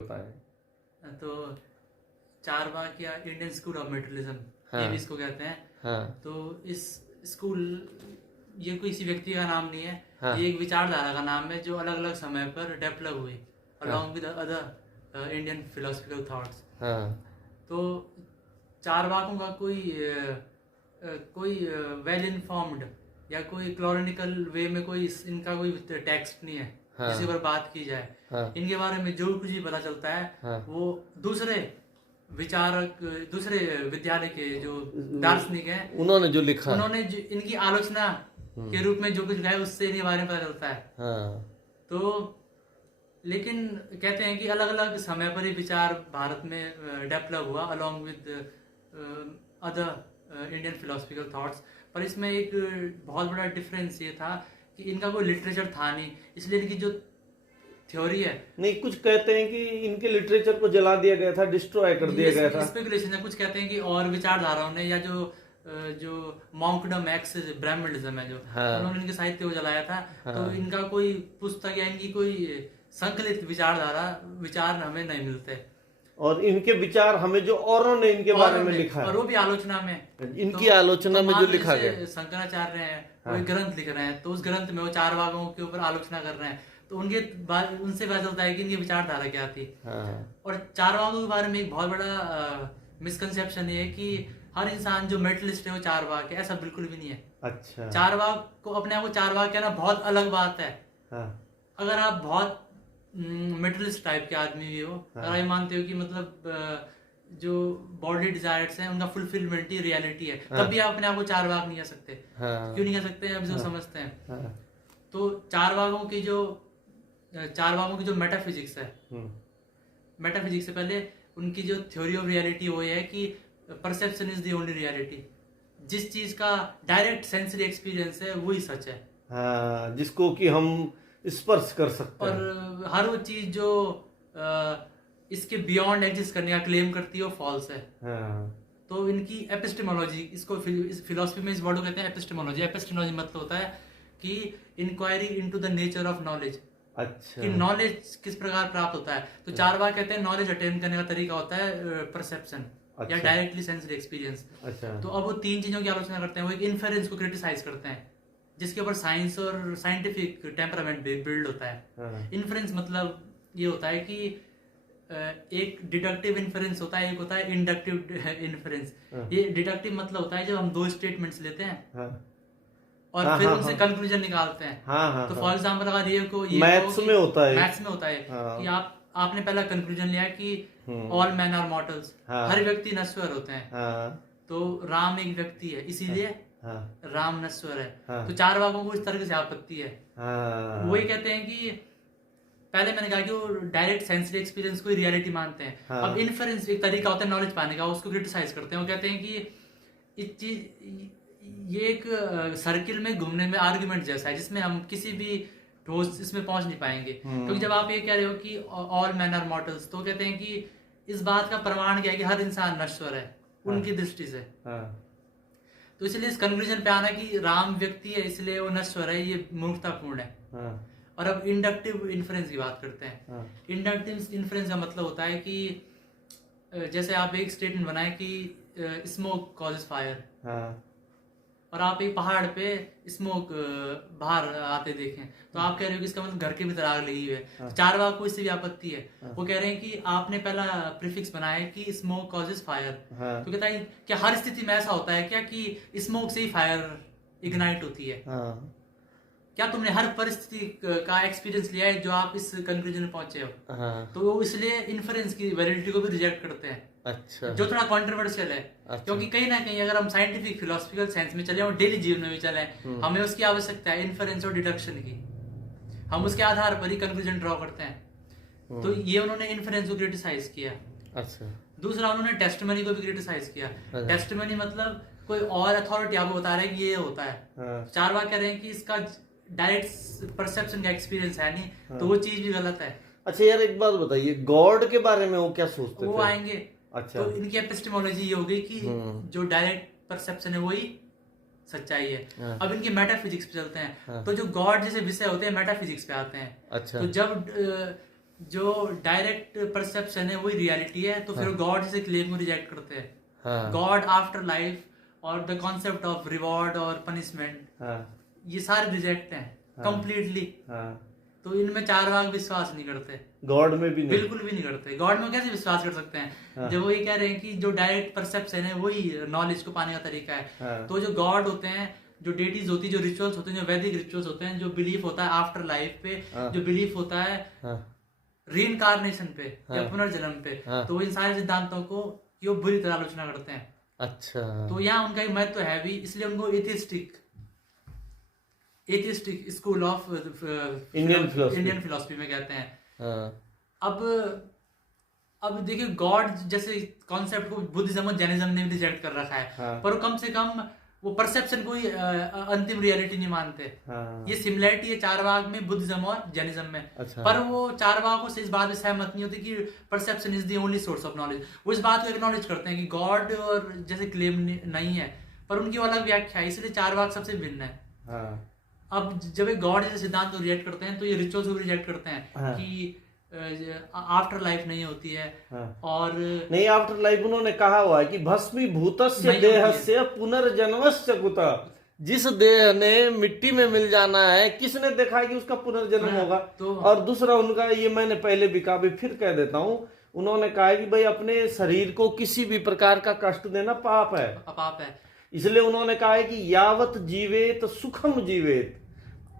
बताएं। तो चारवाक या इंडियन स्कूल ऑफ मेटरलिज्म, हाँ। ये भी इसको कहते हैं। हाँ। तो इस स्कूल, ये कोई किसी व्यक्ति का नाम नहीं है, हाँ। ये एक विचारधारा का नाम है जो अलग अलग समय पर डेवलप हुई हाँ। Along with other Indian philosophical thoughts. हाँ। तो चारवाकों का कोई वेल इन्फॉर्म्ड या कोई क्लॉनिकल वे में कोई इनका कोई टेक्स्ट नहीं है हाँ। जिसके ऊपर बात की जाए। हाँ। इनके बारे में जो कुछ भी पता चलता है हाँ। वो दूसरे विचारक, दूसरे विद्यालय के जो दार्शनिक हैं, उन्होंने जो लिखा, उन्होंने जो इनकी आलोचना के रूप में जो कुछ लिखा है उससे इनके बारे में पता चलता है। हाँ। तो लेकिन कहते हैं कि अलग अलग समय पर ये विचार भारत में डेवलप हुआ along with other Indian philosophical thoughts. पर इसमें एक बहुत बड़ा डिफरेंस ये था कि इनका कोई लिटरेचर था नहीं, इसलिए इनकी जो थ्योरी है, नहीं, कुछ कहते हैं कि इनके लिटरेचर को जला दिया गया था, डिस्ट्रॉय कर दिया गया था। स्पेकुलेशन है। कुछ कहते हैं कि और विचारधाराओं ने या जो मॉन्कडम एक्स ब्राह्मणिज्म है जो, हाँ। उन्होंने इनके साहित्य को जलाया था। हाँ। तो इनका कोई पुस्तक या इनकी कोई संकलित विचार हमें नहीं मिलते। और इनके विचार हमें जो औरों ने इनके बारे में लिखा है, और वो भी आलोचना में, इनकी आलोचना में जो लिखा गया। शंकराचार्य हैं, कोई ग्रंथ लिख रहे हैं तो उस ग्रंथ में वो चारवाकों के ऊपर आलोचना कर रहे हैं, तो उनसे पता चलता है कि इनकी विचारधारा क्या थी। हाँ। और चारवाकों के बारे में एक बहुत बड़ा मिसकंसेप्शन ये है कि हर इंसान जो मेटलिस्ट है वो चारवाक है, ऐसा बिल्कुल भी नहीं है। अच्छा। चारवाक को, अपने आप को चारवाक कहना बहुत अलग बात है। हाँ। अगर आप बहुत मेटलिस्ट टाइप के आदमी भी हो, अगर आप मानते हो कि मतलब जो बॉडी डिजायर्स हैं उनका फुलफिलमेंट ही रियलिटी है, तब भी आप अपने आप को चारवाक नहीं कह सकते। क्यों नहीं कह सकते? अभी जो समझते हैं। तो चारवाकों की जो मेटाफिजिक्स है, मेटाफिजिक्स से पहले उनकी जो थ्योरी ऑफ रियलिटी वो ये है कि perception is the only reality. जिस चीज का डायरेक्ट सेंसरी एक्सपीरियंस है वही सच है। हाँ, जिसको कि हम स्पर्श कर सकते हैं। और हर वो चीज जो इसके बियॉन्ड एग्जिस्ट करने का क्लेम करती है वो फॉल्स है। हाँ। तो इनकी एपिस्टेमोलॉजी, इसको इस फिलोसफी में इस वर्ड को कहते हैं एपिस्टेमोलॉजी। एपिस्टेमोलॉजी मतलब होता है कि inquiry into the nature of knowledge. अच्छा। कि नॉलेज किस प्रकार प्राप्त होता है। तो चारवाक कहते हैं नॉलेज अटेन करने का तरीका होता है परसेप्शन या डायरेक्टली सेंसरी एक्सपीरियंस। अच्छा। तो अब वो तीन चीजों की आलोचना करते हैं। वो एक इन्फेरेंस को क्रिटिसाइज करते हैं जिसके ऊपर साइंस और साइंटिफिक टेम्परामेंट बिल्ड होता है। इन्फेरेंस मतलब ये होता है कि एक डिडक्टिव इन्फेरेंस होता है, एक होता है इंडक्टिव इन्फेरेंस। ये डिडक्टिव मतलब होता है जब हम दो स्टेटमेंट्स लेते हैं और फिर उनसे कंक्लूजन निकालते हैं। तो फॉर एग्जांपल अगर ये मैथ्स में होता है कि आपने पहला कंक्लूजन लिया कि ऑल मैन आर मॉर्टल्स, हर व्यक्ति नश्वर होते हैं। तो राम एक व्यक्ति है इसीलिए राम नश्वर है। तो चारवाकों को इस तरह से आपत्ति है। वो ये कहते हैं कि पहले मैंने कहा कि वो डायरेक्ट सेंसरी एक्सपीरियंस को रियलिटी मानते हैं। अब इन्फेरेंस एक तरीका होता है नॉलेज पाने का, उसको क्रिटिसाइज करते हैं। वो कहते हैं कि इस चीज ये एक सर्किल में घूमने में आर्गुमेंट जैसा है जिसमें हम किसी भी ठोस इसमें पहुंच नहीं पाएंगे। क्योंकि जब आप ये कह रहे हो कि ऑल मैन आर मॉर्टल्स, तो कहते हैं कि इस बात का प्रमाण क्या है कि हर इंसान नश्वर है उनकी दृष्टि से। तो इसलिए इस कंक्लूजन पे आना कि राम व्यक्ति है इसलिए वो नश्वर है, ये मूर्खतापूर्ण है। और अब इंडक्टिव इन्फ्रेंस की बात करते हैं। इंडक्टिव इन्फ्रेंस का मतलब होता है कि जैसे आप एक स्टेटमेंट बनाए कि स्मोक कॉजेस फायर, और आप एक पहाड़ पे स्मोक बाहर आते देखें, तो आप कह रहे हो कि इसका मतलब घर के भीतर आग लगी हुई है। चारवाक को इससे भी आपत्ति है। वो कह रहे हैं कि आपने पहला प्रीफिक्स बनाया कि स्मोक कॉजेस फायर। तो कहता है क्या हर स्थिति में ऐसा होता है क्या कि स्मोक से ही फायर इग्नाइट होती है? क्या तुमने हर परिस्थिति का एक्सपीरियंस लिया है जो आप इस कंक्लूजन में पहुंचे हो? तो वो इसलिए इन्फरेंस की वैलिडिटी को भी रिजेक्ट करते हैं। अच्छा। जो थोड़ा कंट्रोवर्शियल है। अच्छा। क्योंकि कहीं ना कहीं अगर हम साइंटिफिक फिलोसफिकल साइंस में चले और डेली जीवन में भी चले, हमें उसकी आवश्यकता है इन्फरेंस और डिडक्शन की। हम उसके आधार पर ही कंक्लूजन ड्रॉ करते हैं। तो ये उन्होंने इन्फरेंस को क्रिटिसाइज किया। अच्छा। दूसरा उन्होंने टेस्टिमनी को भी क्रिटिसाइज किया। टेस्टिमनी मतलब कोई और अथॉरिटी आपको बता रहा है कि ये होता है। चारवाक कह रहे हैं कि इसका डायरेक्ट परसेप्शन का एक्सपीरियंस है नहीं, तो वो चीज भी गलत है। अच्छा यार, एक बात बताइए, गॉड के बारे में वो क्या सोचते थे? वो आएंगे। अच्छा। तो इनकी एपिस्टेमोलॉजी ये हो गई कि जो डायरेक्ट परसेप्शन है वही सच्चाई है। अब इनकी मेटाफिजिक्स पे चलते हैं। तो जो गॉड जैसे विषय होते हैं मेटाफिजिक्स पे आते हैं। अच्छा। तो जब जो डायरेक्ट परसेप्शन है वही रियलिटी है, तो फिर गॉड से क्लेम को रिजेक्ट करते हैं। गॉड, आफ्टर लाइफ और द कॉन्सेप्ट ऑफ रिवॉर्ड और पनिशमेंट, ये सारे रिजेक्ट हैं कंप्लीटली। तो इनमें चारवाक विश्वास नहीं करते, गॉड में भी नहीं, बिल्कुल भी नहीं करते। गॉड में कैसे विश्वास कर सकते हैं जब वो ये कह रहे हैं कि जो डायरेक्ट परसेप्शन है वही नॉलेज को पाने का तरीका है। तो जो गॉड होते हैं, जो डेटीज होती है, जो रिचुअल्स होते हैं, जो वैदिक रिचुअल्स होते हैं, जो बिलीफ होता है आफ्टर लाइफ पे, जो बिलीफ होता है रीइंकार्नेशन पे या पुनर्जन्म पे, तो वो इन सारे सिद्धांतों को ये बुरी तरह आलोचना करते हैं। अच्छा, तो यहाँ उनका एक महत्व है भी, इसलिए उनको atheistic school of Indian philosophy में कहते हैं। अब देखिए, गॉड जैसे कॉन्सेप्ट को बुद्धिज्म और जैनिज्म ने भी रिजेक्ट कर रखा है, पर कम से कम वो परसेप्शन को ही अंतिम रियलिटी नहीं मानते। ये सिमिलरिटी है चारवाक में बुद्धिज्म और जैनिज्म में। अच्छा। पर वो चारवाकों से इस बात में सहमत नहीं होते कि perception is the only source of knowledge. वो इस बात को एक्नॉलेज करते हैं कि गॉड और जैसे क्लेम नहीं है, पर उनकी अलग व्याख्या है, इसलिए चारवाक सबसे भिन्न है। अब जब एक गॉड जैसे सिद्धांत को रिजेक्ट करते हैं, तो ये रिचुअल्स को रिजेक्ट करते हैं कि आफ्टर लाइफ नहीं होती है। और नहीं, आफ्टर लाइफ उन्होंने कहा हुआ है कि भस्मीभूतस्य देहस्य पुनर्जन्मस्य कुतः, जिस देह ने मिट्टी में मिल जाना है, किसने देखा है कि उसका पुनर्जन्म होगा। तो और दूसरा उनका, ये मैंने पहले भी कहा, भी फिर कह देता हूँ, उन्होंने कहा है कि भाई अपने शरीर को किसी भी प्रकार का कष्ट देना पाप है। इसलिए उन्होंने कहा है कि यावत जीवेत सुखम जीवेत,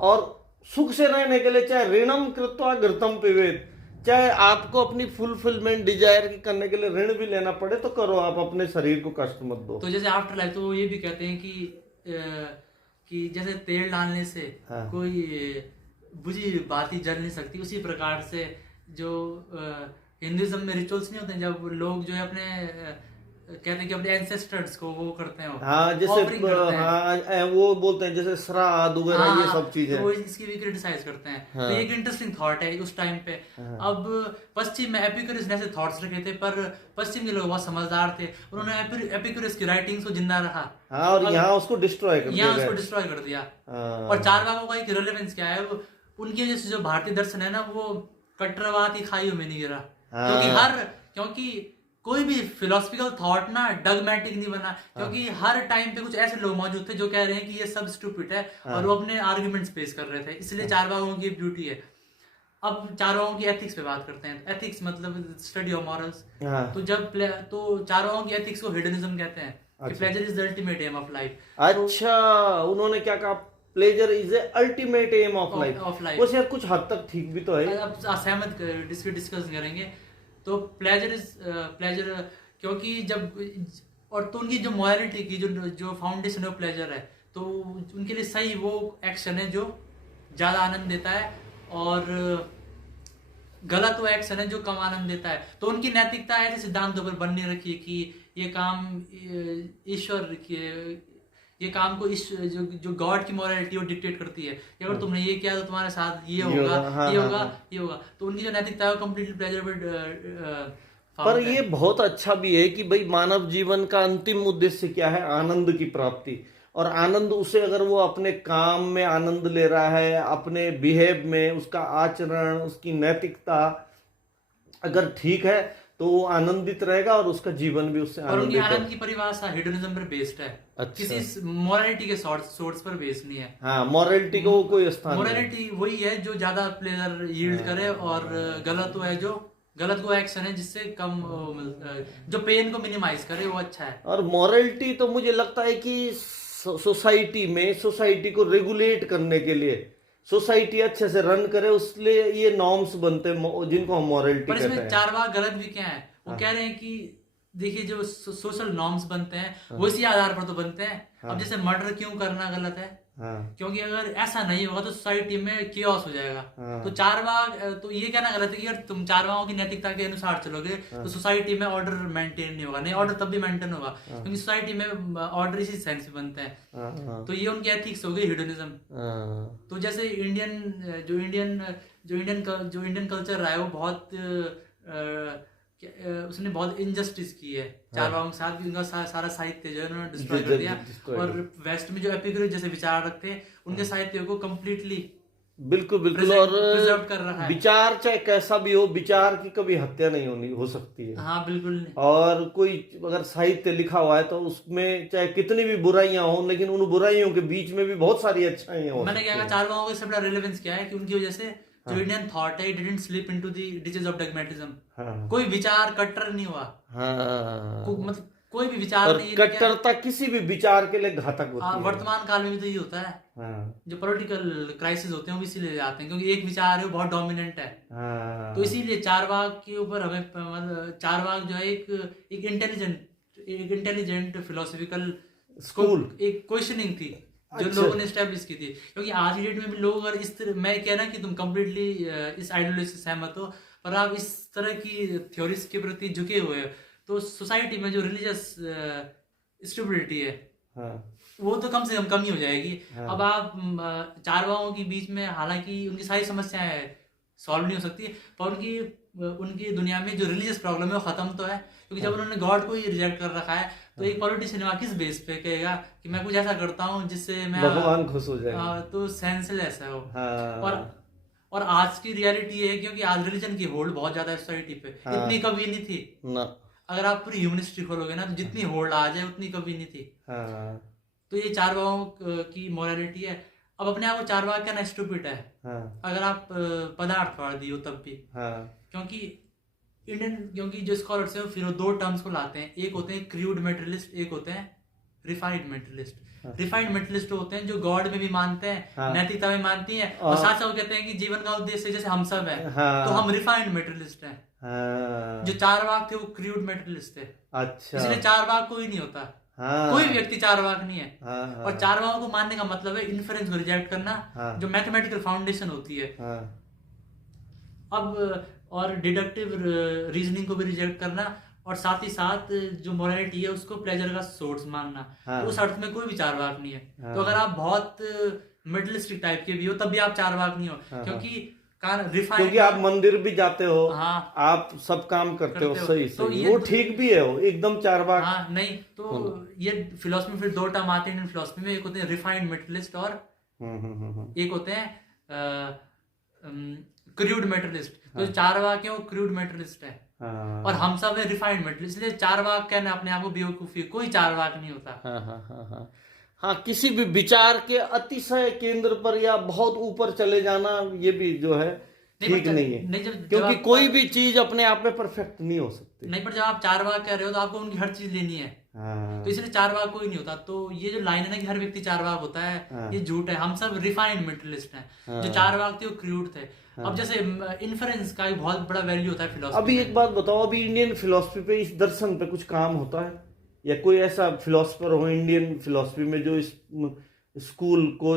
और सुख से रहने के लिए चाहे ऋणम कृत्वा घृतम पिबेत, चाहे आपको अपनी फुलफिलमेंट डिजायर करने के लिए ऋण भी लेना पड़े तो करो, आप अपने शरीर को कष्ट मत दो। तो जैसे आफ्टर लाइफ, तो ये भी कहते हैं कि जैसे तेल डालने से कोई बुझी बाती जल नहीं सकती, उसी प्रकार से जो हिंदुइज्म में रिचुअल्स नहीं होते हैं, जब लोग जो है अपने कहते हैं कि अपने एंसेस्टर्स को वो करते हैं, जैसे वो बोलते हैं जैसे श्राद्ध वगैरह, ये सब चीजें, तो इसकी भी क्रिटिसाइज करते हैं। तो ये एक इंटरेस्टिंग थॉट है उस टाइम पे। अब पश्चिम में एपिक्यूरस ने ऐसे थॉट्स रखे थे, पर पश्चिम के लोग बहुत समझदार थे, उन्होंने एपिक्यूरस की राइटिंग्स को जिंदा रखा और यहाँ उसको डिस्ट्रॉय कर दिया। और चारवाकों का एक रिलेवेंस क्या है, उनकी वजह से जो भारतीय दर्शन है ना, वो कट्टरवाद की खाइयों में नहीं गिरा, क्योंकि कोई भी फिलोसफिकल थॉट ना डगमेटिक नहीं बना, क्योंकि हर टाइम पे कुछ ऐसे लोग मौजूद थे जो कह रहे हैं कि ये सब स्टूपिड है, और वो अपने आर्गुमेंट्स पेश कर रहे थे। इसलिए चारवाकों की ब्यूटी है। अब चारवाकों की एथिक्स पे बात करते हैं। एथिक्स मतलब स्टडी ऑफ मॉरल्स। तो चारवाकों की एथिक्स को हिडनिज्म कहते हैं, कि pleasure is the ultimate aim of life. अच्छा, उन्होंने क्या कहा? Pleasure is the ultimate aim of life. वो शायद कुछ हद तक ठीक भी तो है। अब सहमत डिस्कस करेंगे। तो प्लेजर क्योंकि जब, और तो उनकी जो मॉरलिटी की जो फाउंडेशन है वो प्लेजर है, तो उनके लिए सही वो एक्शन है जो ज्यादा आनंद देता है, और गलत वो एक्शन है जो कम आनंद देता है। तो उनकी नैतिकता ऐसे सिद्धांतों पर बनने रखी है कि ये काम ईश्वर ये काम को जो गॉड की मॉरलिटी वो डिक्टेट करती है, कि अगर तुमने ये किया तो तुम्हारे साथ ये होगा, ये होगा। तो उनकी जो नैतिकता है कंप्लीटली प्लेजरेबल। पर ये बहुत अच्छा भी है कि भाई मानव जीवन का अंतिम उद्देश्य क्या है? आनंद की प्राप्ति। और आनंद उसे, अगर वो अपने काम में आनंद ले रहा है, अपने बिहेव में, उसका आचरण, उसकी नैतिकता अगर ठीक है, तो वो आनंदित रहेगा और उसका जीवन भी उससे आनंदित। आनंद की परिभाषा हिडनिज्म पर बेस्ड है। अच्छा। किसी मोरालिटी के सोर्स पर बेस्ड नहीं है। मोरालिटी को कोई स्थान, मोरालिटी वही है जो ज्यादा प्लेजर यील्ड करे, और गलत वो है जो गलत वो एक्शन है जिससे कम जो पेन को मिनिमाइज करे, वो अच्छा है। और मोरालिटी तो मुझे लगता है कि सोसाइटी को रेगुलेट करने के लिए, सोसाइटी अच्छे से रन करे, उसलिए ये नॉर्म्स बनते हैं जिनको हम मॉरलिटी कहते हैं। पर इसमें चारवाक गलत भी क्या है, वो कह रहे हैं कि देखिए जो सोशल नॉर्म्स बनते हैं वो इसी आधार पर तो बनते हैं। अब जैसे मर्डर क्यों करना गलत है, क्योंकि अगर ऐसा नहीं होगा तो सोसाइटी में केओस हो जाएगा। तो चारवाक, तो ये कहना गलत है कि अगर तुम चारवाकों की नैतिकता के अनुसार चलोगे तो सोसाइटी में ऑर्डर मेंटेन नहीं होगा। नहीं, ऑर्डर तब भी मेंटेन होगा क्योंकि सोसाइटी में ऑर्डर इसी सेंस में बनते हैं। तो ये उनकी एथिक्स हो गई हिडनिज्म। तो जैसे जो इंडियन कल्चर रहा है वो बहुत उसने बहुत इनजस्टिस की है चारवाकों के साथ, उनका सारा साहित्य जो है उन्होंने डिस्ट्रॉय कर दिया। और वेस्ट में जो एपिक्यूरस जैसे विचार रखते हैं, उनके साहित्य को कम्प्लीटली बिल्कुल बिल्कुल। और प्रिजर्व कर रहा है। विचार चाहे कैसा भी हो, विचार की कभी हत्या नहीं हो सकती है। हाँ बिल्कुल। और कोई अगर साहित्य लिखा हुआ है तो उसमें चाहे कितनी भी बुराइयां हो, लेकिन उन बुराइयों के बीच में भी बहुत सारी अच्छाइयां हो। मैंने क्या कहा, चारवाकों का सबसे बड़ा रेलेवेंस क्या है कि उनकी वजह से जो इंडियन थॉट है, it didn't slip into the ditches of dogmatism. कोई विचार कट्टर नहीं हुआ। मतलब कोई भी विचार नहीं। कट्टरता किसी भी विचार के लिए घातक होती है। वर्तमान काल में भी तो ये होता है। जो पॉलिटिकल क्राइसिस होते हैं वो इसीलिए आते हैं क्योंकि एक विचार है वो बहुत डोमिनेंट है। तो इसीलिए चारवाक के ऊपर हमें मतलब चारवाक जो है एक इंटेलिजेंट फिलोसफिकल स्कूल, एक क्वेश्चनिंग थी जो लोगों ने एस्टेब्लिश की थी। क्योंकि आज की डेट में भी लोग अगर इस तरह, मैं कहना कि तुम कम्प्लीटली इस आइडियोलॉजी से सहमत हो, पर आप इस तरह की थ्योरीज के प्रति झुके हुए हो, तो सोसाइटी में जो रिलीजियस स्टेबिलिटी है वो तो कम से कम ही हो जाएगी। अब आप चारवाकों के बीच में, हालांकि उनकी सारी समस्याएं सॉल्व नहीं हो सकती, पर उनकी दुनिया में जो रिलीजियस प्रॉब्लम है वो खत्म तो है। क्योंकि जब उन्होंने गॉड को ही रिजेक्ट कर रखा है, तो एक पॉलिटिशियन किस बेस पे कहेगा कि मैं कुछ ऐसा करता हूँ जिससे मैं भगवान खुश हो जाए, तो सेंसलेस है वो। और आज की रियलिटी है, क्योंकि आज रिलीजन की होल्ड बहुत ज्यादा है सोसाइटी पे, इतनी कभी नहीं थी ना। अगर आप पूरी ह्यूमन हिस्ट्री खोलोगे ना, तो जितनी होल्ड आज है उतनी कभी नहीं थी। तो ये चारवाकों की मोरालिटी है। अब अपने आप को चारवाक कहना स्टूपिड है अगर आप पदार्थवादी हो तब भी। क्योंकि जो स्कॉलर्स हैं वो फिर दो टर्म्स को लाते हैं, एक होते हैं क्रूड मेटेरियलिस्ट, एक होते हैं रिफाइंड मेटेरियलिस्ट। रिफाइंड मेटेरियलिस्ट होते हैं जो गॉड में भी मानते हैं, नैतिकता में मानती हैं, और साथ साथ कहते हैं कि जीवन का उद्देश्य जैसे हम सब हैं, तो हम रिफाइंड मेटेरियलिस्ट हैं। जो चारवाक थे वो क्रूड मेटेरियलिस्ट थे। अच्छा। इसलिए चारवाक कोई नहीं होता। कोई व्यक्ति चारवाक नहीं है। और चारवाकों को मानने का मतलब है इन्फरेंस को रिजेक्ट करना, जो मैथमेटिकल फाउंडेशन होती है। अब और डिडक्टिव रीजनिंग को भी रिजेक्ट करना, और साथ ही साथ जो मोरालिटी है उसको प्लेजर का सोर्स मानना। तो उस अर्थ में कोई भी चारवाक नहीं है। तो अगर आप बहुत मिडलिस्टिक टाइप के भी हो तब भी आप चारवाक नहीं हो, क्योंकि आप मंदिर भी जाते हो, आप सब काम करते हो सही तो वो ठीक भी है, वो एकदम चारवाक नहीं। तो ये फिलोसफी में फिर दो टर्म आते हैं इंडियन फिलोसफी में, एक होते हैं रिफाइंड मेटेरियलिस्ट और एक होते हैं क्रूड मेटेरियलिस्ट। तो चारवाक है वो क्रूड मेटेरियलिस्ट है, और हम सब है रिफाइंड मेटेरियलिस्ट। इसलिए चारवाक कहना अपने आप को बेवकूफी, कोई चारवाक नहीं होता। हाँ, किसी भी विचार के अतिशय केंद्र पर या बहुत ऊपर चले जाना, ये भी जो है ठीक नहीं है। क्योंकि कोई भी चीज अपने आप में परफेक्ट नहीं हो सकती। नहीं, पर जब आप चारवाक कह रहे हो तो आपको उनकी हर चीज लेनी है। तो इसलिए चारवाक कोई नहीं होता। तो ये जो लाइन है ना कि हर व्यक्ति चारवाक होता है, ये झूठ है। हम सब रिफाइंड मेटेरियलिस्ट हैं। जो चारवाक थे वो क्रूड थे। अब जैसे इन्फरेंस का एक बहुत बड़ा वैल्यू होता है फिलोसफी। अभी एक बात बताओ, अभी इंडियन फिलोसफी पे, इस दर्शन पे कुछ काम होता है, या कोई ऐसा फिलोसफर हो इंडियन फिलोसफी में जो इस स्कूल को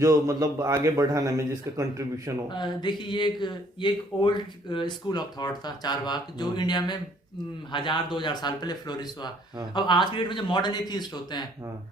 जो मतलब आगे बढ़ाने में जिसका कंट्रीब्यूशन हो? देखिए, ये एक ओल्ड स्कूल ऑफ थॉट था चारवाक, जो इंडिया में 1000-2000 साल पहले फ्लोरिश हुआ। अब आज की डेट में जो मॉडर्न एथिस्ट होते हैं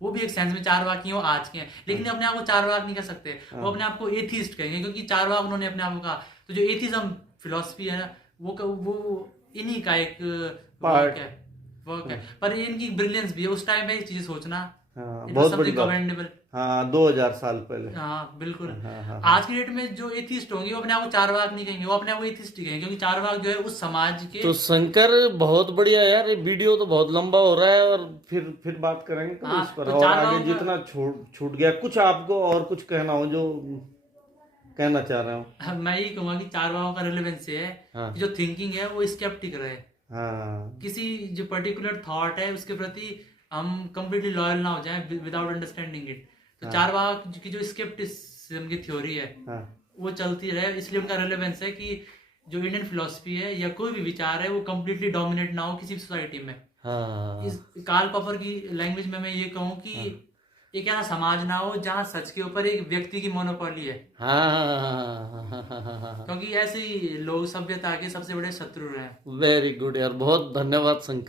वो भी एक सेंस में चारवाकी हैं, वो आज के हैं, लेकिन अपने आप को चारवाक नहीं कह सकते। वो अपने आप को एथिस्ट कहेंगे, क्योंकि चारवाक उन्होंने अपने आप को कहा। तो जो एथिज्म फिलोसफी है वो इन्हीं का एक वर्क है। पर इनकी ब्रिलियंस भी है, उस टाइम पे ये चीजें सोचना बहुत बड़ी कमेंडेबल। 2000 साल पहले। बिल्कुल। आज की डेट में जो एथिस्ट होंगे वो अपने आप को चारवाक नहीं कहेंगे, वो अपने आप को एथिस्ट ही कहेंगे, क्योंकि चारवाक जो है उस समाज के। तो शंकर, बहुत बढ़िया यार, ये वीडियो तो बहुत लंबा हो रहा है, और फिर बात करेंगे इस पर। और आगे जितना छूट गया, कुछ आपको और कुछ कहना हो जो कहना चाह रहे हो? मैं यही कहूंगा कि चारवाकों का रिलेवेंस ये है, जो थिंकिंग है वो स्केप्टिक रहे। किसी जो पर्टिकुलर थॉट है उसके प्रति हम कंप्लीटली लॉयल ना हो जाए विदाउट अंडरस्टैंडिंग इट। तो चारवाक की जो स्केप्टिसिज्म की थ्योरी है वो चलती रहे। इसलिए उनका रेलेवेंस है कि जो इंडियन फिलोसफी है या कोई भी विचार है वो कंप्लीटली डोमिनेट ना हो किसी सोसाइटी में। इस कार्ल पॉपर की लैंग्वेज में मैं ये कहूँ कि एक ऐसा समाज ना हो जहाँ सच के ऊपर एक व्यक्ति की मोनोपोली है। क्योंकि ऐसे ही लोग सभ्यता के सबसे बड़े शत्रु रहे हैं। वेरी गुड यार, बहुत धन्यवाद शंकर।